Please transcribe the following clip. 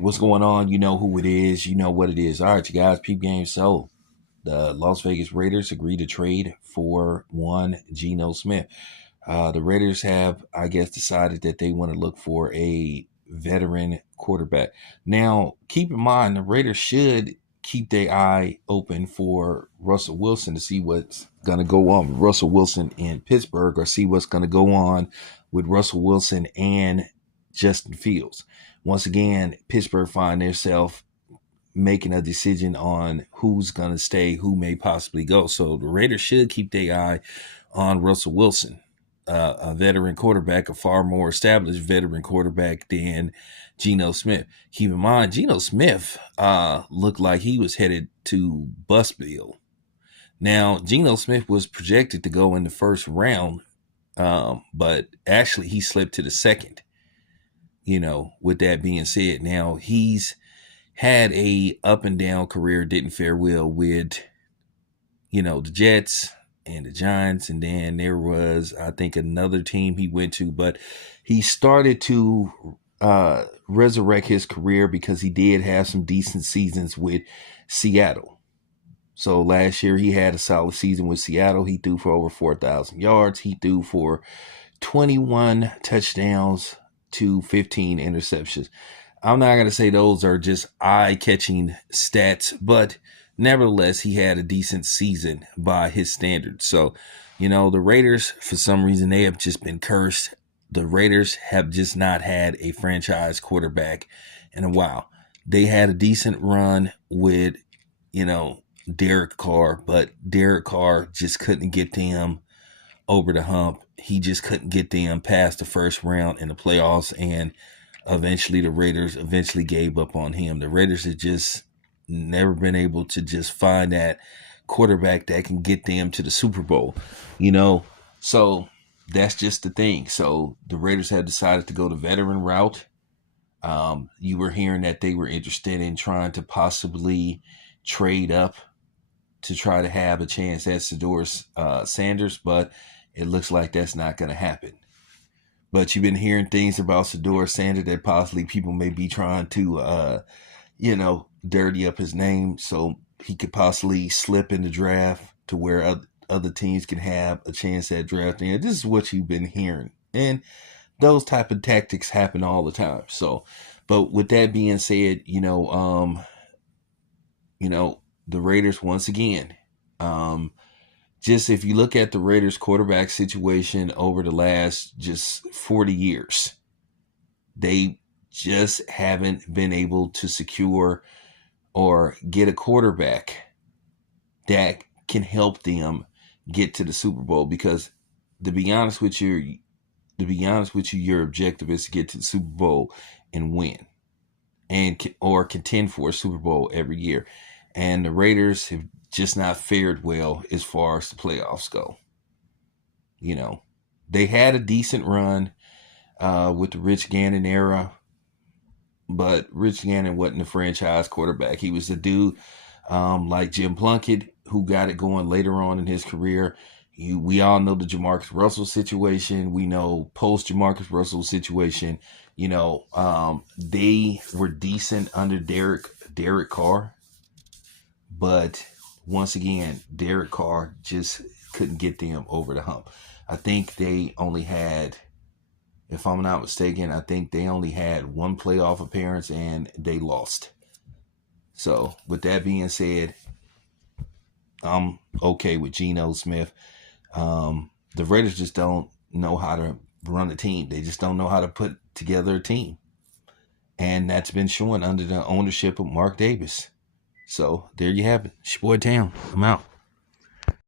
What's going on? You know who it is. You know what it is. All right, you guys, peep game. So the Las Vegas Raiders agreed to trade for one Gino Smith. The Raiders have, I guess, decided that they want to look for a veteran quarterback. Now, keep in mind, the Raiders should keep their eye open for Russell Wilson to see what's going to go on with Russell Wilson in Pittsburgh, or see what's going to go on with Russell Wilson and Justin Fields. Once again, Pittsburgh find themselves making a decision on who's going to stay, who may possibly go. So the Raiders should keep their eye on Russell Wilson, a veteran quarterback, a far more established veteran quarterback than Geno Smith. Keep in mind, Geno Smith looked like he was headed to Bustville. Now, Geno Smith was projected to go in the first round, but actually he slipped to the second. With that being said, now he's had a up and down career, didn't fare well with, the Jets and the Giants. And then there was, I think, another team he went to, but he started to resurrect his career because he did have some decent seasons with Seattle. So last year he had a solid season with Seattle. He threw for over 4,000 yards. He threw for 21 touchdowns to 15 interceptions. I'm not going to say those are just eye-catching stats, but nevertheless, he had a decent season by his standards. So, the Raiders, for some reason, they have just been cursed. The Raiders have just not had a franchise quarterback in a while. They had a decent run with, Derek Carr, but Derek Carr just couldn't get them over the hump. He just couldn't get them past the first round in the playoffs, and eventually the Raiders gave up on him. The Raiders have just never been able to just find that quarterback that can get them to the Super Bowl, So that's just the thing. So the Raiders have decided to go the veteran route. You were hearing that they were interested in trying to possibly trade up to try to have a chance at Sanders, but it looks like that's not going to happen. But you've been hearing things about Sanders that possibly people may be trying to, dirty up his name so he could possibly slip in the draft to where other teams can have a chance at drafting. And this is what you've been hearing. And those type of tactics happen all the time. So, but with that being said, the Raiders, once again, just if you look at the Raiders quarterback situation over the last just 40 years, they just haven't been able to secure or get a quarterback that can help them get to the Super Bowl. Because to be honest with you, your objective is to get to the Super Bowl and win, or contend for a Super Bowl every year. And the Raiders have just not fared well as far as the playoffs go. They had a decent run with the Rich Gannon era, but Rich Gannon wasn't a franchise quarterback. He was a dude like Jim Plunkett who got it going later on in his career. We all know the Jamarcus Russell situation. We know post Jamarcus Russell situation. They were decent under Derek Carr. But once again, Derek Carr just couldn't get them over the hump. I think they only had, if I'm not mistaken, one playoff appearance and they lost. So with that being said, I'm okay with Geno Smith. The Raiders just don't know how to run a team. They just don't know how to put together a team. And that's been shown under the ownership of Mark Davis. So there you have it. It's your boy Town. I'm out.